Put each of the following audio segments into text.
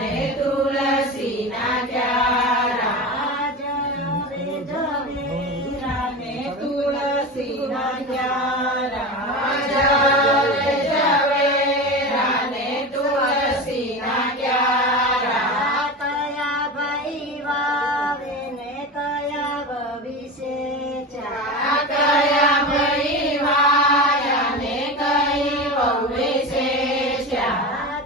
ને તુલસીના ક્યારા જવે ઝવેરા ને તુલસીના ક્યારા જવે ઝવેરા ને તુલસીના ક્યારા કયા ભાઈ વાવે ને કયા ભવિષ્ય કયા ભાઈ વાયા ને કઈ વહુએ છે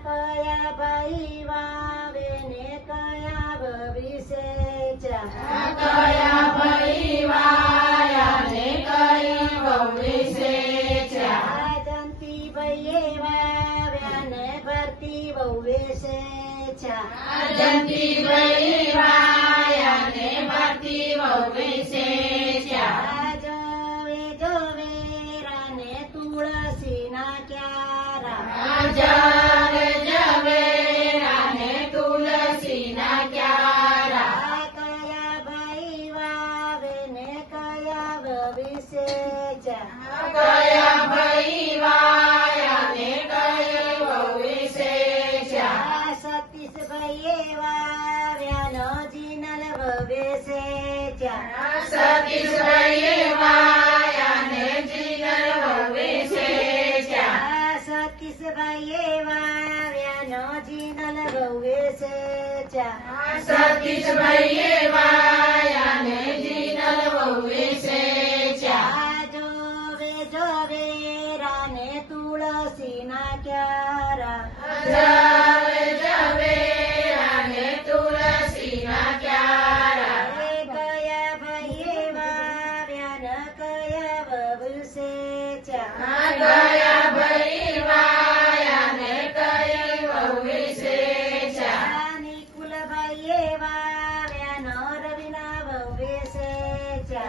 કયા ભાઈ વાવે ને કયા ભવિષ્ય કયા ભાઈ વાયા ને કઈ વહુએ છે જંતી ભાઈએ વાવ્યા ને ભરતી વહુએ છે જંતી ભાઈ વાયા ને ભરતી વહુએ છે જવે ઝવેરા ને તુલસીના ક્યારા જવે ઝવેરા ને તુલસીના ક્યારા કયા ભાઈ વાવે ને કયા ભવિષ્ય કયા ભાઈ વાયા ને કઈ વહુએ છે સતીશ ભાઈએ વાવ્યા નો જીનલ ભવે છે સતીશ ભાઈએ વાયા ને જીનલ વહુએ છે સતીશ ભાઈએ વાવ્યા નો જીનલ ભવે છે સતીશ ભાઈએ વાયા ને જીનલ વહુએ છે જોવે ઝવેરા ને તુલસીના ક્યારા જવે ઝવેરા ને તુલસીના ક્યારા કયા ભાઈએ વાવ્યા ન કયા ભવિષ્ય કયા ભાઈ વાયા ને કઈ વહુએ છે નિકુલ ભાઈએ વાવ્યા નો રવિના ભવે છે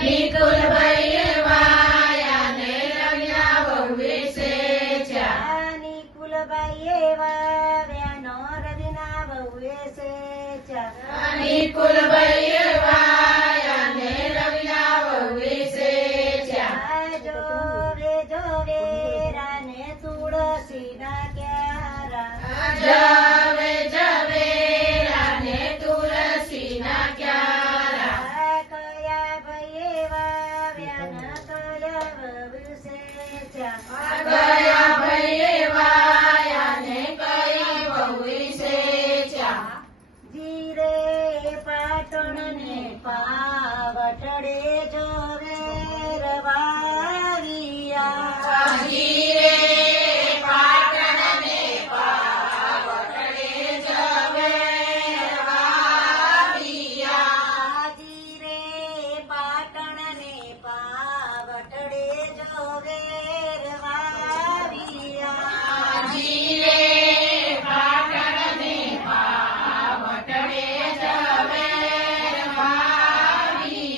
નિકુલ ભાઈએ વાયા ને રવિના વહુએ છે નિકુલ ભાઈએ વાવ્યા નો રવિના ભવે છે નિકુલ ભાઈ